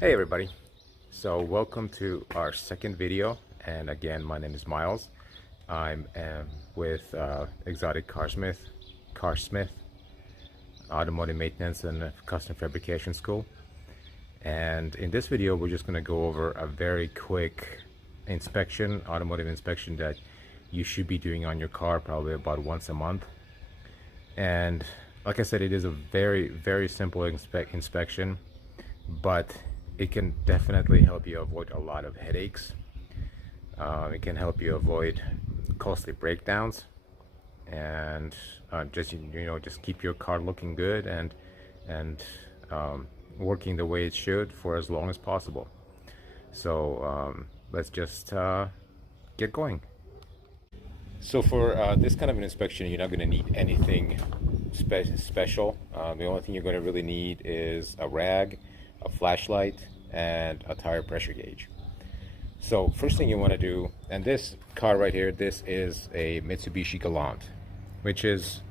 Hey everybody, so welcome to our second video, and again my name is Miles. I'm with Exotic Carsmith Automotive Maintenance and Custom Fabrication School, and in this video we're just going to go over a very quick automotive inspection that you should be doing on your car probably about once a month. And like I said, it is a very simple inspection, but it can definitely help you avoid a lot of headaches. It can help you avoid costly breakdowns, and just keep your car looking good and working the way it should for as long as possible. So let's just get going. So for this kind of an inspection, you're not going to need anything special. The only thing you're going to really need is a rag, a flashlight, and a tire pressure gauge. So first thing you want to do, and this car right here, this is a Mitsubishi Galant, which is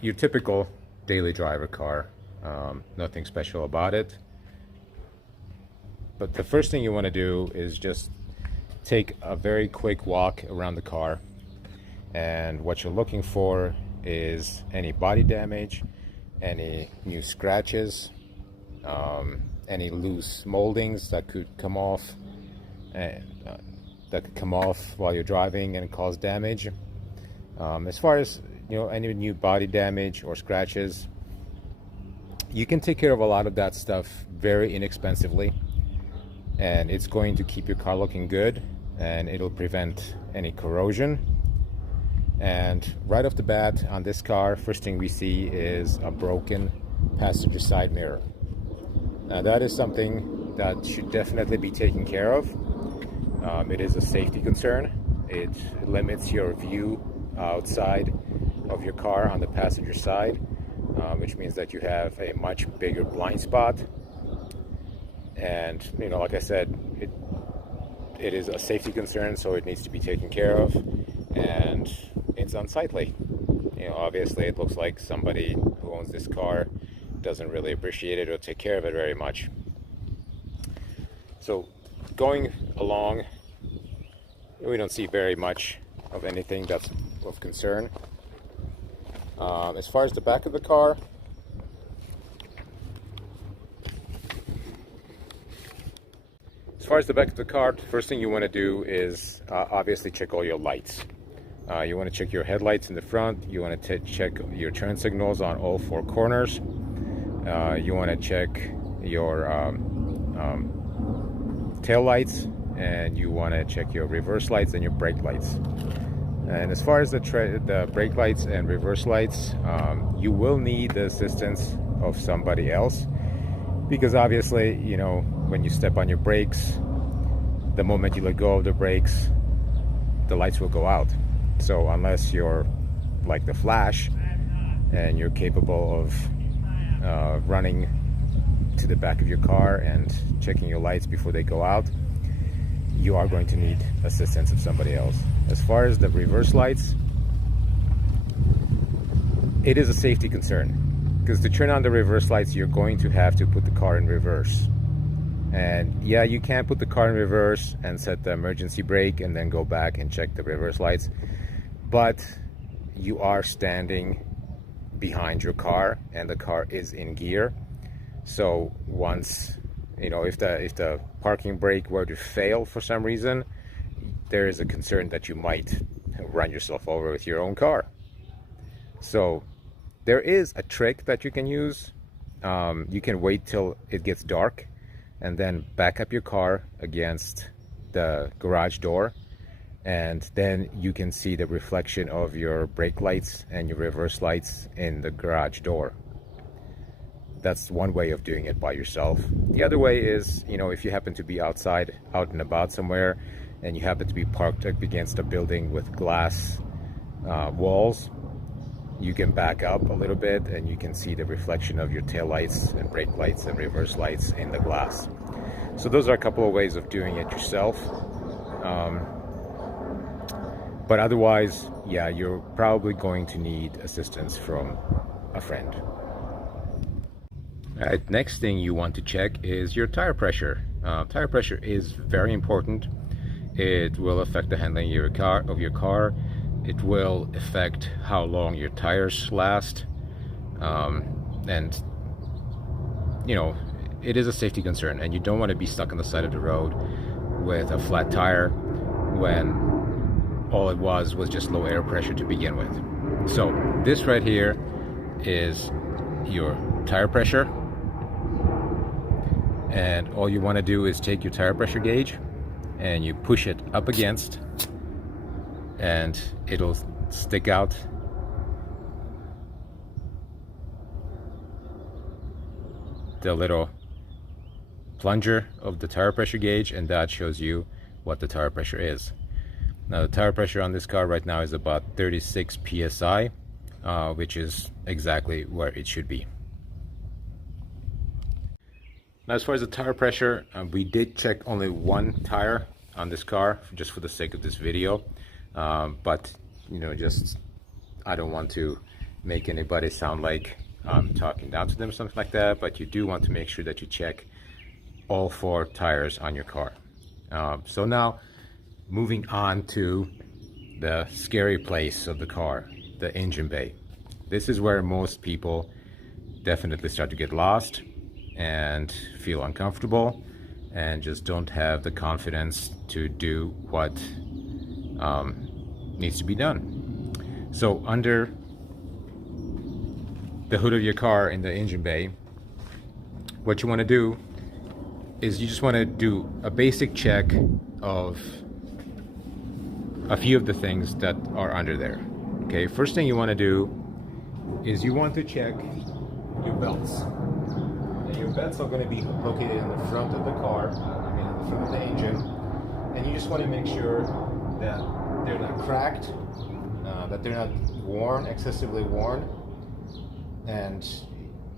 your typical daily driver car. Nothing special about it. But the first thing you want to do is just take a very quick walk around the car, and what you're looking for is any body damage, any new scratches, any loose moldings that could come off while you're driving and cause damage. As far as any new body damage or scratches, you can take care of a lot of that stuff very inexpensively, and it's going to keep your car looking good, and it'll prevent any corrosion. And right off the bat on this car, first thing we see is a broken passenger side mirror. Now that is something that should definitely be taken care of. It is a safety concern. It limits your view outside of your car on the passenger side, which means that you have a much bigger blind spot. And like I said, it is a safety concern, so it needs to be taken care of, and it's unsightly. Obviously it looks like somebody who owns this car doesn't really appreciate it or take care of it very much. So going along, we don't see very much of anything that's of concern. As far as the back of the car, the first thing you want to do is obviously check all your lights. You want to check your headlights in the front. You want to check your turn signals on all four corners. You want to check your tail lights, and you want to check your reverse lights and your brake lights. And as far as the brake lights and reverse lights, you will need the assistance of somebody else, because obviously, when you step on your brakes, the moment you let go of the brakes, the lights will go out. So unless you're like the Flash and you're capable of running to the back of your car and checking your lights before they go out, you are going to need assistance of somebody else. As far as the reverse lights, it is a safety concern, because to turn on the reverse lights, you're going to have to put the car in reverse. And yeah, you can put the car in reverse and set the emergency brake and then go back and check the reverse lights, but you are standing behind your car and the car is in gear. So once if the parking brake were to fail for some reason, there is a concern that you might run yourself over with your own car. So there is a trick that you can use. You can wait till it gets dark and then back up your car against the garage door, and then you can see the reflection of your brake lights and your reverse lights in the garage door. That's one way of doing it by yourself. The other way is, if you happen to be out and about somewhere, and you happen to be parked up against a building with glass walls, you can back up a little bit and you can see the reflection of your tail lights and brake lights and reverse lights in the glass. So those are a couple of ways of doing it yourself. But otherwise, yeah, you're probably going to need assistance from a friend. All right, next thing you want to check is your tire pressure. Tire pressure is very important. It will affect the handling of your car. It will affect how long your tires last. And you know, it is a safety concern, and you don't want to be stuck on the side of the road with a flat tire when all it was just low air pressure to begin with. So this right here is your tire pressure, and all you want to do is take your tire pressure gauge and you push it up against, and it'll stick out the little plunger of the tire pressure gauge, and that shows you what the tire pressure is. Now the tire pressure on this car right now is about 36 psi, which is exactly where it should be. Now as far as the tire pressure, we did check only one tire on this car just for the sake of this video, but you know, just I don't want to make anybody sound like I'm talking down to them or something like that, but you do want to make sure that you check all 4 tires on your car. So now moving on to the scary place of the car, the engine bay. This is where most people definitely start to get lost and feel uncomfortable and just don't have the confidence to do what needs to be done. So under the hood of your car in the engine bay, what you want to do is you just want to do a basic check of a few of the things that are under there. Okay, first thing you want to do is you want to check your belts. And your belts are going to be located in the front of the car, I mean in the front of the engine, and you just want to make sure that they're not cracked, that they're not worn, excessively worn, and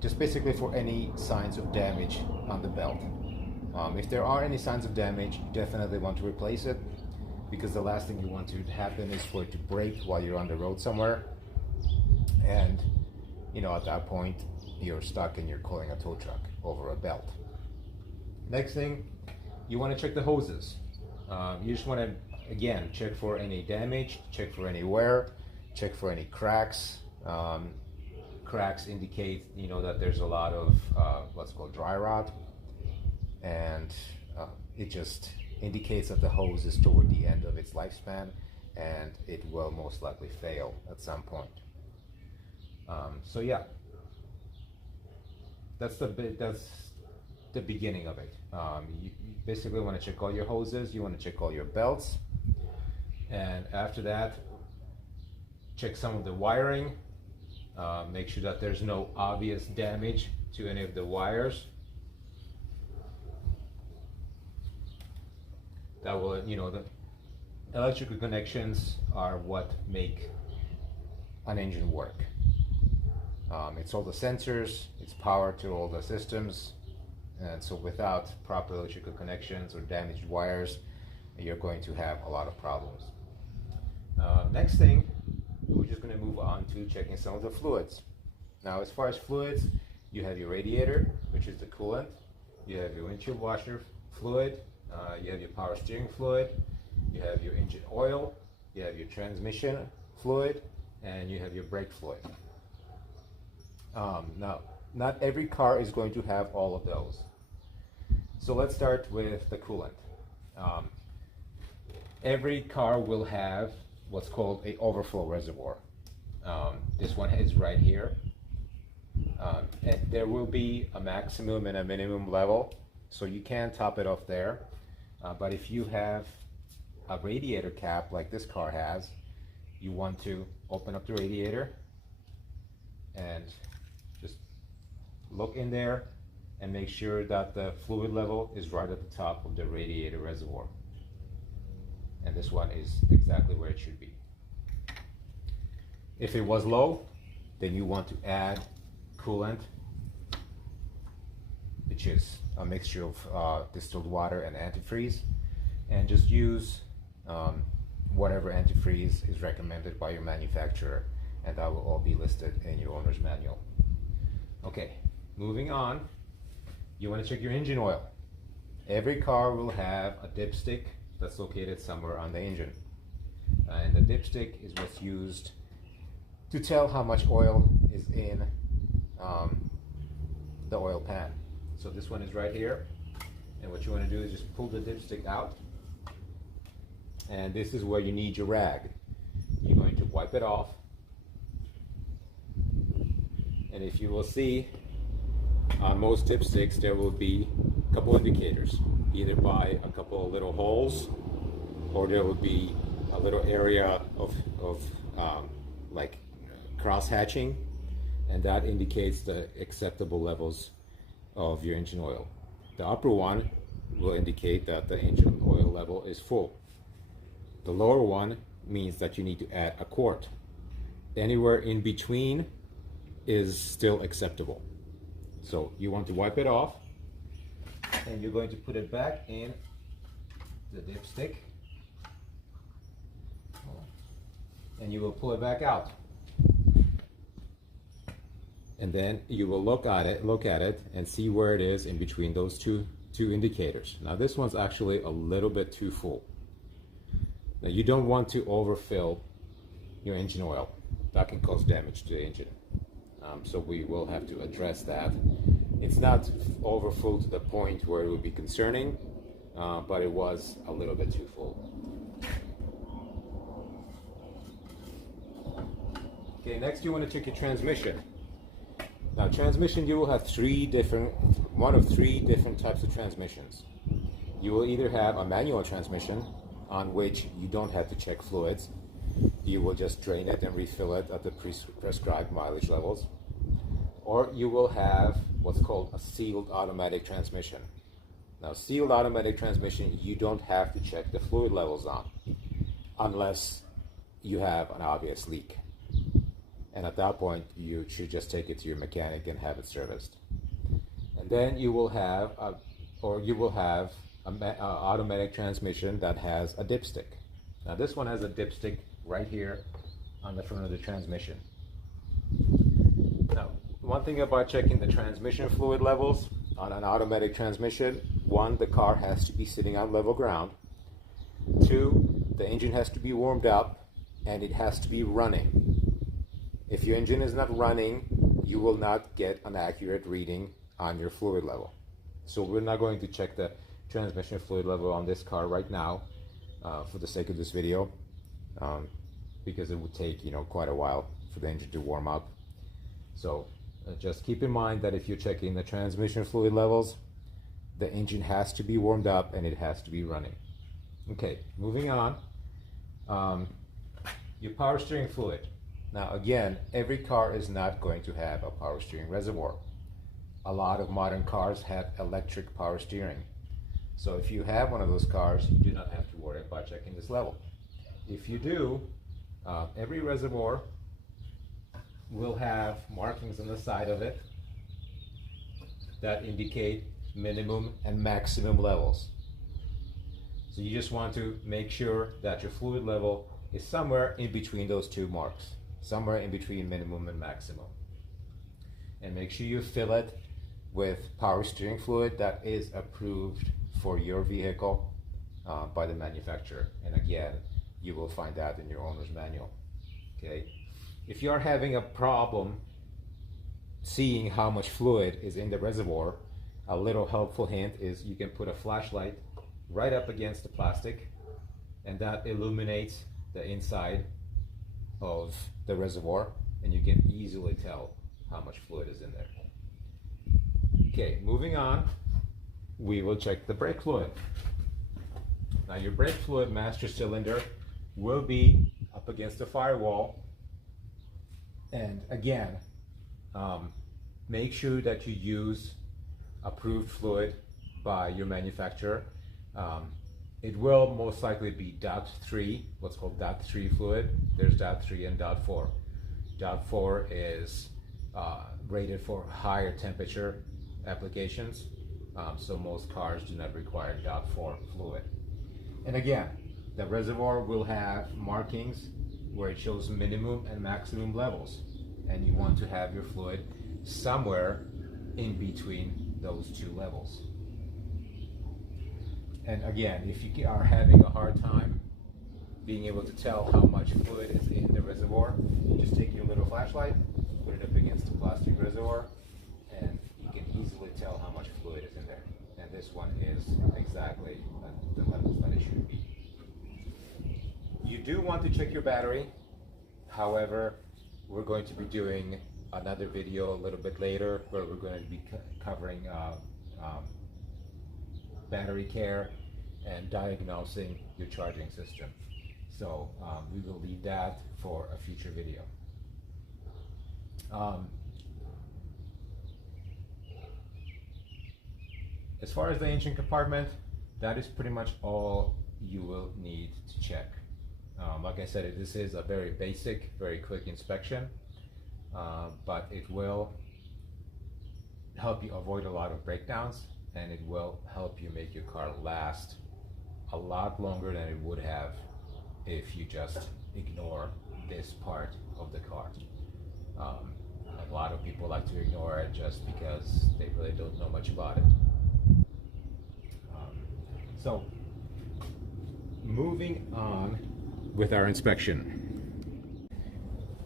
just basically for any signs of damage on the belt. If there are any signs of damage, you definitely want to replace it, because the last thing you want to happen is for it to break while you're on the road somewhere, and you know, at that point you're stuck and you're calling a tow truck over a belt. Next thing, you want to check the hoses. You just want to, again, check for any damage, check for any wear, check for any cracks. Cracks indicate, you know, that there's a lot of what's called dry rot, and it just indicates that the hose is toward the end of its lifespan and it will most likely fail at some point. So yeah, that's the beginning of it. You basically want to check all your hoses, you want to check all your belts, and after that, check some of the wiring. Make sure that there's no obvious damage to any of the wires. That will, you know, the electrical connections are what make an engine work. It's all the sensors, it's power to all the systems, and so without proper electrical connections or damaged wires, you're going to have a lot of problems. Next thing, we're just going to move on to checking some of the fluids. Now as far as fluids, you have your radiator, which is the coolant, you have your windshield washer fluid, you have your power steering fluid, you have your engine oil, you have your transmission fluid, and you have your brake fluid. Now, not every car is going to have all of those. So let's start with the coolant. Every car will have what's called an overflow reservoir. This one is right here. And there will be a maximum and a minimum level, so you can top it off there. But if you have a radiator cap like this car has, you want to open up the radiator and just look in there and make sure that the fluid level is right at the top of the radiator reservoir. And this one is exactly where it should be. If it was low, then you want to add coolant, which is a mixture of distilled water and antifreeze, and just use whatever antifreeze is recommended by your manufacturer, and that will all be listed in your owner's manual. Okay, moving on. you want to check your engine oil. Every car will have a dipstick that's located somewhere on the engine. And the dipstick is what's used to tell how much oil is in the oil pan. So this one is right here. And what you want to do is just pull the dipstick out. And this is where you need your rag. You're going to wipe it off. And if you will see, on most dipsticks there will be a couple indicators, either by a couple of little holes, or there will be a little area of like cross hatching, and that indicates the acceptable levels of your engine oil. The upper one will indicate that the engine oil level is full. The lower one means that you need to add a quart. Anywhere in between is still acceptable. So you want to wipe it off, and you're going to put it back in the dipstick, and you will pull it back out. And then you will look at it and see where it is in between those two indicators. Now this one's actually a little bit too full. Now you don't want to overfill your engine oil. That can cause damage to the engine. So we will have to address that. It's not over full to the point where it would be concerning, but it was a little bit too full. Okay, next you want to check your transmission. Now transmission, you will have one of three different types of transmissions. You will either have a manual transmission, on which you don't have to check fluids. You will just drain it and refill it at the prescribed mileage levels. Or you will have what's called a sealed automatic transmission. Now sealed automatic transmission, you don't have to check the fluid levels on, unless you have an obvious leak. And at that point, you should just take it to your mechanic and have it serviced. And then you will have an automatic transmission that has a dipstick. Now this one has a dipstick right here on the front of the transmission. Now, one thing about checking the transmission fluid levels on an automatic transmission: one, the car has to be sitting on level ground. Two, the engine has to be warmed up and it has to be running. If your engine is not running, you will not get an accurate reading on your fluid level. So we're not going to check the transmission fluid level on this car right now for the sake of this video, because it would take quite a while for the engine to warm up. So just keep in mind that if you're checking the transmission fluid levels, the engine has to be warmed up and it has to be running. Okay, moving on. Your power steering fluid. Now again, every car is not going to have a power steering reservoir. A lot of modern cars have electric power steering. So if you have one of those cars, you do not have to worry about checking this level. If you do, every reservoir will have markings on the side of it that indicate minimum and maximum levels. So you just want to make sure that your fluid level is somewhere in between those two marks, somewhere in between minimum and maximum. And make sure you fill it with power steering fluid that is approved for your vehicle by the manufacturer. And again, you will find that in your owner's manual. Okay, if you're having a problem seeing how much fluid is in the reservoir, a little helpful hint is you can put a flashlight right up against the plastic, and that illuminates the inside of the reservoir, and you can easily tell how much fluid is in there. Okay, moving on, we will check the brake fluid. Now your brake fluid master cylinder will be up against the firewall, and again, make sure that you use approved fluid by your manufacturer. It will most likely be DOT3, what's called DOT3 fluid. There's DOT3 and DOT4. DOT4 is rated for higher temperature applications, so most cars do not require DOT4 fluid. And again, the reservoir will have markings where it shows minimum and maximum levels, and you want to have your fluid somewhere in between those two levels. And again, if you are having a hard time being able to tell how much fluid is in the reservoir, you just take your little flashlight, put it up against the plastic reservoir, and you can easily tell how much fluid is in there. And this one is exactly at the levels that it should be. You do want to check your battery. However, we're going to be doing another video a little bit later where we're going to be covering battery care and diagnosing your charging system. So we will leave that for a future video. As far as the engine compartment, that is pretty much all you will need to check. Like I said, this is a very basic, very quick inspection, but it will help you avoid a lot of breakdowns, and it will help you make your car last a lot longer than it would have if you just ignore this part of the car. A lot of people like to ignore it just because they really don't know much about it. So moving on with our inspection.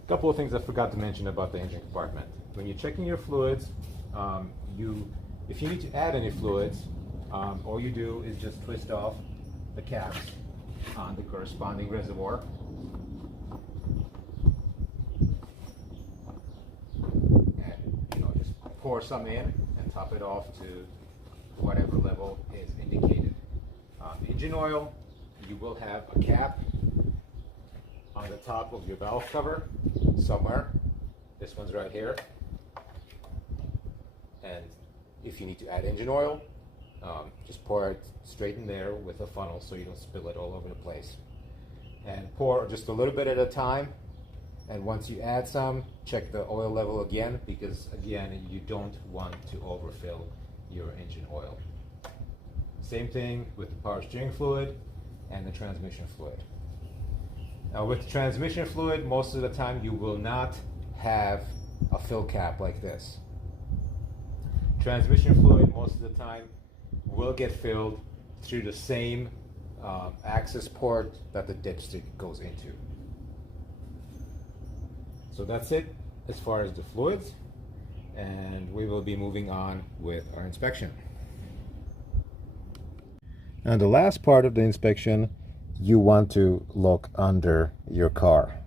A couple of things I forgot to mention about the engine compartment. When you're checking your fluids, if you need to add any fluids, all you do is just twist off the caps on the corresponding reservoir. And just pour some in and top it off to whatever level is indicated. Engine oil, you will have a cap on the top of your valve cover somewhere. This one's right here. And if you need to add engine oil, just pour it straight in there with a funnel so you don't spill it all over the place. And pour just a little bit at a time. And once you add some, check the oil level again, because again, you don't want to overfill your engine oil. Same thing with the power steering fluid and the transmission fluid. Now with the transmission fluid, most of the time you will not have a fill cap like this. Transmission fluid most of the time will get filled through the same access port that the dipstick goes into. So that's it as far as the fluids, and we will be moving on with our inspection. Now the last part of the inspection, you want to look under your car.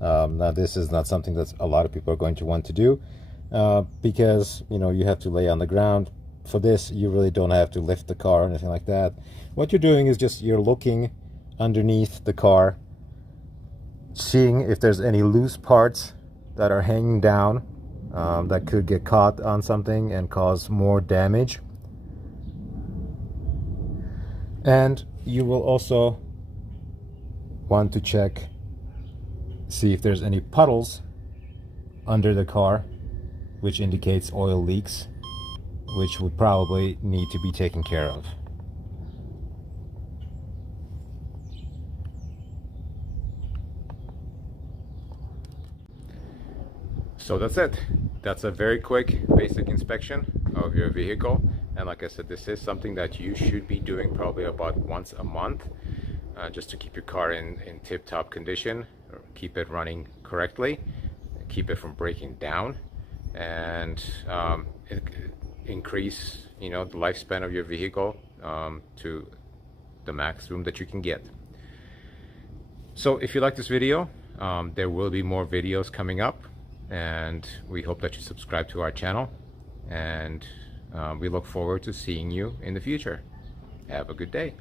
Now this is not something that a lot of people are going to want to do because you have to lay on the ground. For this, you really don't have to lift the car or anything like that. What you're doing is just you're looking underneath the car, seeing if there's any loose parts that are hanging down that could get caught on something and cause more damage. And you will also want to check, see if there's any puddles under the car, which indicates oil leaks, which would probably need to be taken care of. So that's it. That's a very quick basic inspection of your vehicle. And like I said, this is something that you should be doing probably about once a month, just to keep your car in tip-top condition, or keep it running correctly, keep it from breaking down, and increase the lifespan of your vehicle to the maximum that you can get. So if you like this video, there will be more videos coming up, and we hope that you subscribe to our channel, and we look forward to seeing you in the future. Have a good day.